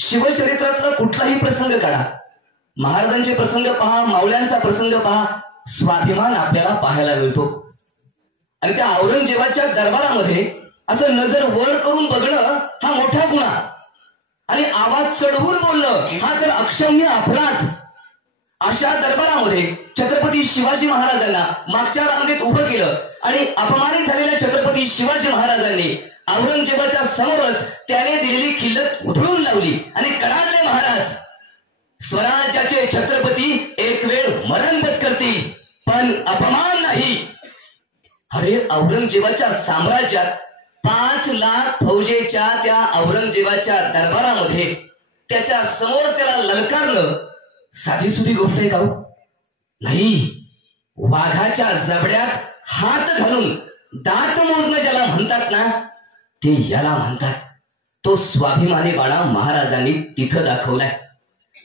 शिवचरित्रातला कुठलाही प्रसंग काढा, महाराजांचे प्रसंग पहा, मावळ्यांचा प्रसंग पहा, स्वाभिमान आपल्याला पाहायला मिळतो. आणि त्या औरंगजेबाच्या दरबारामध्ये असं नजर वर करून बघणं हा मोठा गुन्हा, आणि आवाज चढवून बोलणं हा तर अक्षम्य अपराध. अशा दरबारामध्ये छत्रपती शिवाजी महाराजांना मागच्या रांगेत उभं केलं आणि अपमानित झालेल्या छत्रपती शिवाजी महाराजांनी औरंगजेबाच्या समोरच त्याने दिलेली खिल्लत उधळून लावली आणि कडाडले महाराज, स्वराज्याचे छत्रपती एक वेळ मरण पत्करतील पण अपमान नाही. अरे, औरंगजेबाच्या साम्राज्यात 5 लाख फौजेच्या त्या औरंगजेबाच्या दरबारामध्ये त्याच्या समोर त्याला ललकारणं साधी सुधी गोष्ट आहे का? नाही. वाघाच्या जबड्यात हात घालून दात मोजणं ज्याला म्हणतात ना, ते याला म्हणतात. तो स्वाभिमानी बाणा महाराजांनी तिथं दाखवलाय.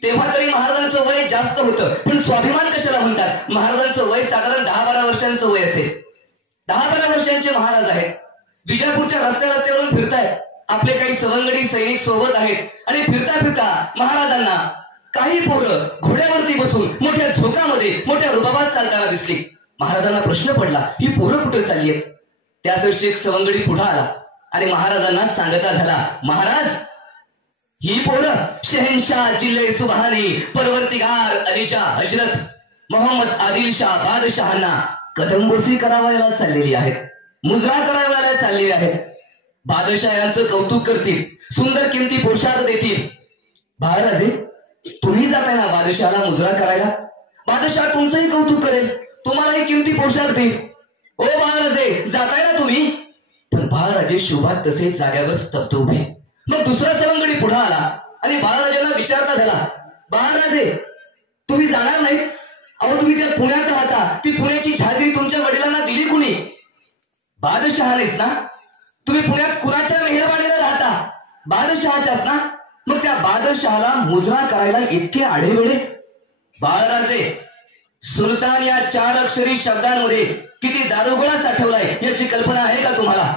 तेव्हा तरी महाराजांचं वय जास्त होतं, पण स्वाभिमान कशाला म्हणतात? महाराजांचं वय साधारण 10-12 वर्षांचं वय असेल. 10-12 वर्षांचे महाराज आहेत. विजापूरच्या रस्त्यावरून फिरतायत. आपले काही सवंगडी सैनिक सोबत आहेत आणि फिरता फिरता महाराजांना काही पोरं घोड्यावरती बसून मोठ्या झोकामध्ये मोठ्या रुबाबात चालताना दिसली. महाराजांना प्रश्न पडला, ही पोरं कुठे चालली आहेत? त्यासाठी एक सवंगडी पुढे आला आणि महाराजांना सांगता झाला, महाराज, ही पोरं शहनशाह जिल्हे सुबहानी परवर्तिगार अलीजा हजरत मोहम्मद आदिलशाह बादशहांना कदमबोसी करावायला चाललेली आहेत, मुजरा करावायला चाललेली आहेत. बादशाह यांचं कौतुक करतील, सुंदर किमती पोशाख देतील. महाराजे, तुम्ही जाताय ना बादशहाला मुजरा करायला? बादशाह तुमचंही कौतुक करेल, तुम्हालाही किमती पोशाख देईल. ओ महाराजे, जाताय ना तुम्ही? पण बाळराजे शिवबात तसेच जाग्यावर स्तब्ध उभे. मग दुसरा सवंगडी पुढे आला आणि बाळराजांना विचारता झाला, बाळराजे, तुम्ही जाणार नाहीत? अहो, तुम्ही त्या पुण्यात राहता, ती पुण्याची झागरी तुमच्या वडिलांना दिली कुणी? बादशहानेच ना. तुम्ही पुण्यात कुणाच्या मेहरबानीला राहता? बादशहाच्याच ना. मग त्या बादशहाला मुजरा करायला इतके आढेवेढे? बाळराजे, सुलतान या 4 अक्षरी शब्दांमध्ये किती दारुगोळा साठवलाय याची कल्पना आहे का तुम्हाला?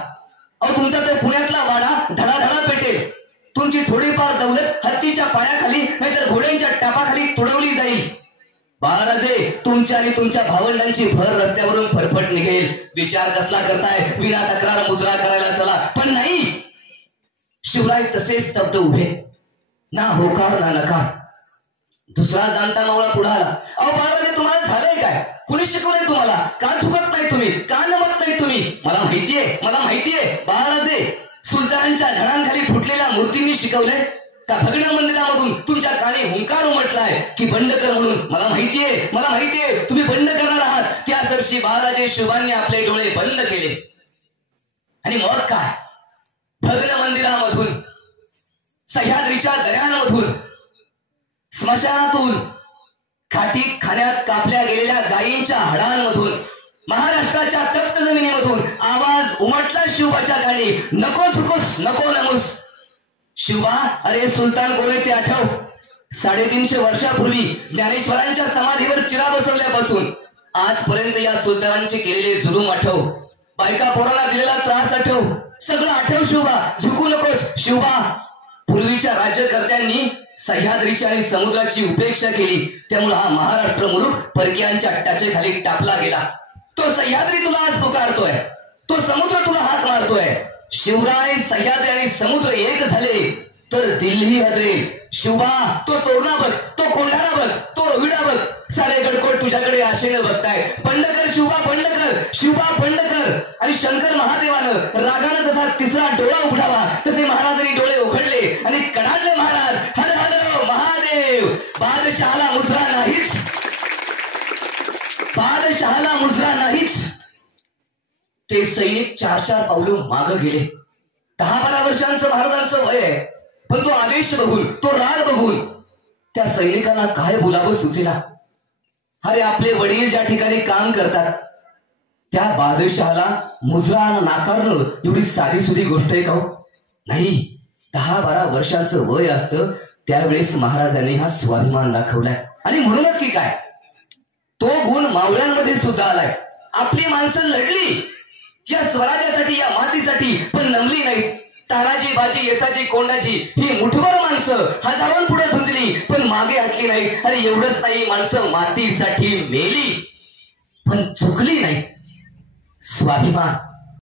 अहो, तुमचा तो पुण्यातला वाडा धडाधडा पेटेल. तुमची थोडीफार दौलत हत्तीच्या पायाखाली नाहीतर घोड्यांच्या टापाखाली तुडवली जाईल. बाळराजे, तुमच्या आणि तुमच्या भावंडांची भर रस्त्यावरून फरफट निघेल. विचार कसला करताय? विना तक्रार मुजरा करायला चला. पण नाही. शिवराय तसेच स्तब्ध उभे, ना होकार ना नकार. दुसरा जाणता मावळा पुढे आला, अहो बाळराजे, तुम्हाला झालंय काय? कुणी शिकवलंय तुम्हाला? का झुकत नाही तुम्ही? का नमत नाही तुम्ही? मला माहितीये बाळराजे, सुलतानांच्या धडांखाली फुटलेल्या मूर्तींनी शिकवलंय का? भग्न मंदिरामधून तुमच्या कानी हुंकार उमटलाय की बंड कर म्हणून? मला माहितीये तुम्ही बंड करणार आहात. त्या सरशी बाळराजे शिवबांनी आपले डोळे बंद केले. आणि मग काय? भग्न मंदिरामधून, सह्याद्रीच्या दऱ्यांमधून, स्मशानातून, खाटी खाण्यात कापल्या गेलेल्या गायींच्या हाडांमधून, महाराष्ट्राच्या तप्त जमिनीमधून आवाज उमटला शिवबाच्या कानी, नको झुकूस, नको नमूस. शिवबा, अरे सुलतान कोण ते आठव. 350 वर्षापूर्वी ज्ञानेश्वरांच्या समाधीवर चिरा बसवल्यापासून आजपर्यंत या सुलतानांचे केलेले जुलूम आठव. बायका पोरांना दिलेला त्रास आठव. सगळं आठव शिवबा. झुकू नकोस शिवबा. पूर्वीच्या राज्यकर्त्यांनी सह्याद्रीची आणि समुद्राची उपेक्षा केली, त्यामुळे हा महाराष्ट्र मुलूक परकीयांच्या टाचेखाली टापला गेला. तो सह्याद्री तुला आज पुकारतोय, तो समुद्र तुला हाक मारतोय. शिवराय, सह्याद्री आणि समुद्र एक झाले तर दिल्ली हदरेल. शिवबा, तो तोरणा बघ, तो कोंढाणा बघ, तो रोहिडा बघ, सारे गडकोट तुझ्याकडे आशेने बघताय. बंड कर शिवबा, बंड कर शिवबा, बंड कर. आणि शंकर महादेवानं रागानं जसा तिसरा डोळा उघडावा तसे महाराजांनी डोळे उघडले आणि कडाडले महाराज, हर हर महादेव. बादशहाला मुजरा नाहीच, बादशहाला मुजरा नाहीच. ते सैनिक 4-4 पावलं मागं गेले. 10-12 वर्षांचं महाराजांचं वय आहे, पण तो आदेश बघून, तो राग बघून त्या सैनिकांना काय बोलावं सुचेना. अरे, आपले वडील ज्या ठिकाणी काम करतात त्या बादशहाला मुजरा नाकारणं एवढी साधी सुधी गोष्ट आहे का? नाही. 10-12 वर्षांचं वय असतं त्यावेळेस महाराजांनी हा स्वाभिमान दाखवलाय. आणि म्हणूनच की काय, तो गुण मावळ्यांमध्ये सुद्धा आलाय. आपली माणसं लढली या स्वराज्यासाठी, या मातीसाठी, पण नमली नाहीत. तानाजी, बाजी, येसाची, कोंडाची ही मुठभर माणसं हजारांपुढे झुंजली पण मागे हटली नाही. आणि एवढंच नाही, माणसं मातीसाठी मेली पण चुकली नाही. स्वाभिमान